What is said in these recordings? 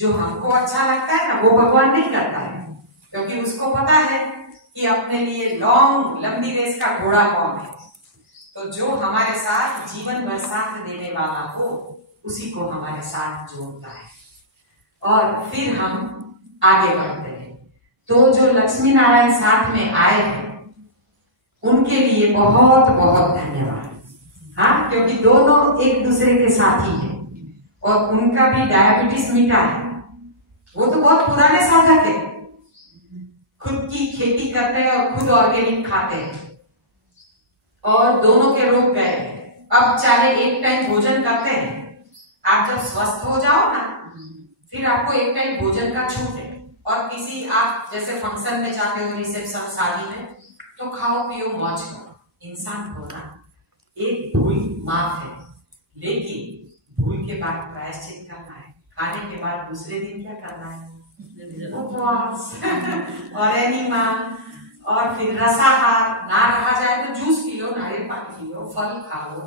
जो हमको अच्छा लगता है ना वो भगवान नहीं करता है, क्योंकि उसको पता है कि अपने लिए लंबी रेस का घोड़ा कौन है। तो जो हमारे साथ जीवन भर साथ देने वाला हो उसी को हमारे साथ जोड़ता है और फिर हम आगे बढ़ते हैं। तो जो लक्ष्मी नारायण साथ में आए हैं उनके लिए बहुत बहुत धन्यवाद। हाँ, क्योंकि दोनों एक दूसरे के साथी हैं और उनका भी डायबिटीज मिटा है। वो तो बहुत पुराने साधक है, खुद की खेती करते हैं और खुद ऑर्गेनिक खाते हैं और दोनों के रोग गए। अब चाहे एक टाइम भोजन करते हैं, आप जब स्वस्थ हो जाओ ना फिर आपको एक टाइम भोजन का छूट है और किसी आप जैसे फंक्शन में जाते हो, रिसेप्शन शादी में, तो खाओ पियो मौज करो। इंसान होना एक भूल माफ है, लेकिन भूल के बाद प्रायश्चित करना है। खाने के बाद दूसरे दिन क्या करना है? उपवास और एनीमा और फिर रसाहार। ना रहा जाए तो जूस पी लो, नारियल पानी पी लो, फल खा लो,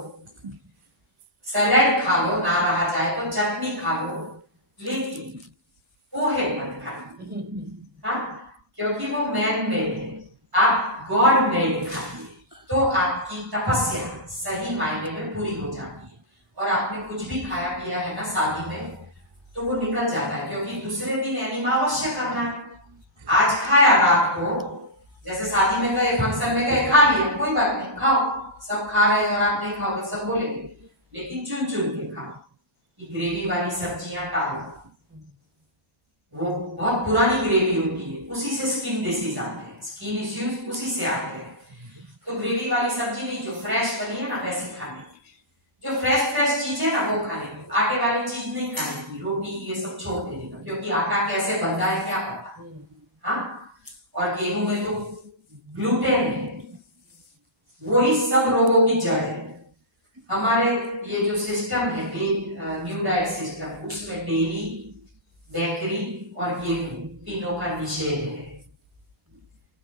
सैलेड खा लो, ना रहा जाए तो चटनी खा लो, लेकिन पोहे मत खाइए। हाँ, क्योंकि वो मैन मेड है, आप गॉड मेड खाइए तो आपकी तपस्या सही मायने में पूरी हो जाती है और आपने कुछ भी खाया पिया है ना शादी में तो वो निकल जाता है, क्योंकि दूसरे दिन एनिमा अवश्य करना है। आज खाया रात को, जैसे शादी में गए, फंक्शन में गए, खा लिया, कोई बात नहीं, खाओ, सब खा रहे हैं और आप नहीं खाओगे सब बोलेंगे, लेकिन चुन चुन के खाओ। कि ग्रेवी वाली सब्जियां टालो, वो बहुत पुरानी ग्रेवी होती है, उसी से स्किन डिसीज आते हैं, स्किन इश्यूज उसी से आते हैं। तो ग्रेवी वाली सब्जी नहीं, जो फ्रेश बनी है ना वैसी खाने की, जो फ्रेश चीजें ना वो खाने की, आटे वाली चीज नहीं खाने की, रोटी ये सब छोड़ देने का, क्योंकि आटा कैसे बनता है क्या पता। हाँ, और गेहूं में तो ग्लूटेन है, वही सब रोगों की जड़ है। हमारे ये जो सिस्टम है न्यू डाइट सिस्टम, उसमें डेयरी, बेकरी और गेहूं तीनों का निषेध है।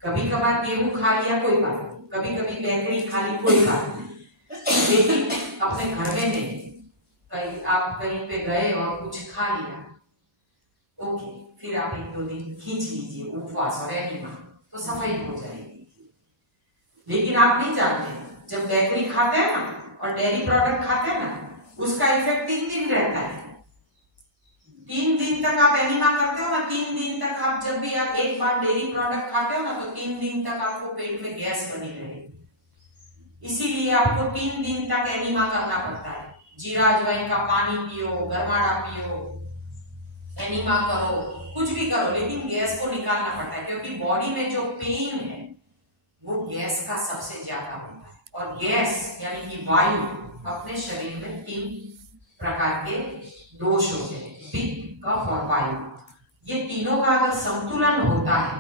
कभी कभार गेहूं खा लिया कोई बात, कभी कभी बेकरी खा ली कोई बात, लेकिन अपने घर में नहीं। आप कहीं पे गए और कुछ खा लिया, ओके, फिर आप 1-2 दिन खींच लीजिए उपवास और एनीमा, तो सफाई हो जाएगी। लेकिन आप नहीं जानते, जब बेकरी खाते हैं ना और डेयरी प्रोडक्ट खाते हैं ना, उसका इफेक्ट 3 दिन रहता है। 3 दिन तक आप एनीमा करते हो ना, 3 दिन तक आप जब भी आप एक बार डेयरी प्रोडक्ट खाते हो ना, तो 3 दिन तक आपको पेट में गैस बनी रहेगी। इसीलिए आपको 3 दिन तक एनीमा करना पड़ता है। जीरा अजवाइन का पानी पियो, गरमाड़ा पियो, एनीमा करो, कुछ भी करो, लेकिन गैस को निकालना पड़ता है, क्योंकि बॉडी में जो पेन है वो गैस का सबसे ज्यादा होता है। और गैस यानी कि वायु, अपने शरीर में 3 प्रकार के दोष होते हैं, पित्त, कफ और वायु। ये तीनों का अगर संतुलन होता है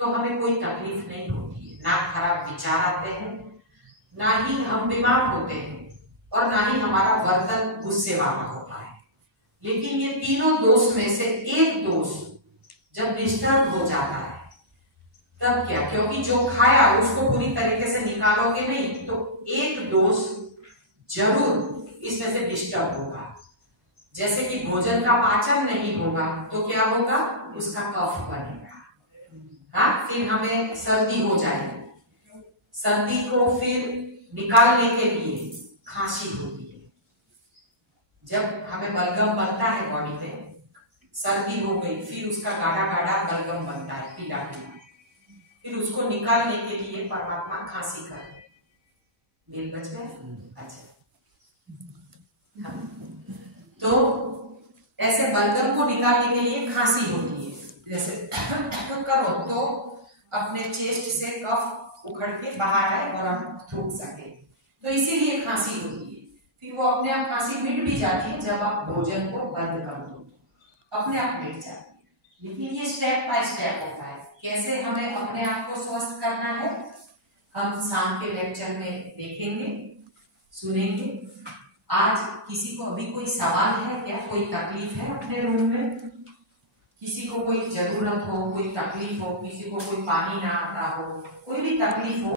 तो हमें कोई तकलीफ नहीं होती है, ना खराब विचार आते हैं, ना ही हम बीमार होते हैं और ना ही हमारा वर्तन गुस्से वाला होता है। लेकिन ये तीनों दोष में से एक दोष जब डिस्टर्ब हो जाता है तब क्या, क्योंकि जो खाया उसको पूरी तरीके से निकालोगे नहीं, तो एक दोष जरूर इसमें से डिस्टर्ब होगा। जैसे कि भोजन का पाचन नहीं होगा तो क्या होगा, उसका कफ बनेगा। हाँ, फिर हमें सर्दी हो जाएगी, सर्दी को फिर निकालने के लिए खांसी होती है। जब हमें बलगम बनता है बॉडी पे, सर्दी हो गई, फिर उसका गाढ़ा गाढ़ा बलगम बनता है, पीला पीला, फिर उसको निकालने के लिए परमात्मा खांसी करते हैं। मेल बच गए? अच्छा, तो ऐसे बलगम को निकालने के लिए खांसी होती है। जैसे तो करो तो अपने चेस्ट से कफ उखड़ के बाहर आए और हम थूक सके, तो इसीलिए खांसी होती है। फिर वो अपने आप खांसी मिट भी जाती है जब आप भोजन को बंद कर दो, अपने आप मिट जाती है। लेकिन ये स्टेप बाय स्टेप होता है, कैसे हमें अपने आप को स्वस्थ करना है हम शाम के लेक्चर में देखेंगे, सुनेंगे। आज किसी को अभी कोई सवाल है क्या, कोई तकलीफ है अपने रूम में, किसी को कोई जरूरत हो, कोई तकलीफ हो, किसी को कोई पानी ना आता हो, कोई भी तकलीफ हो,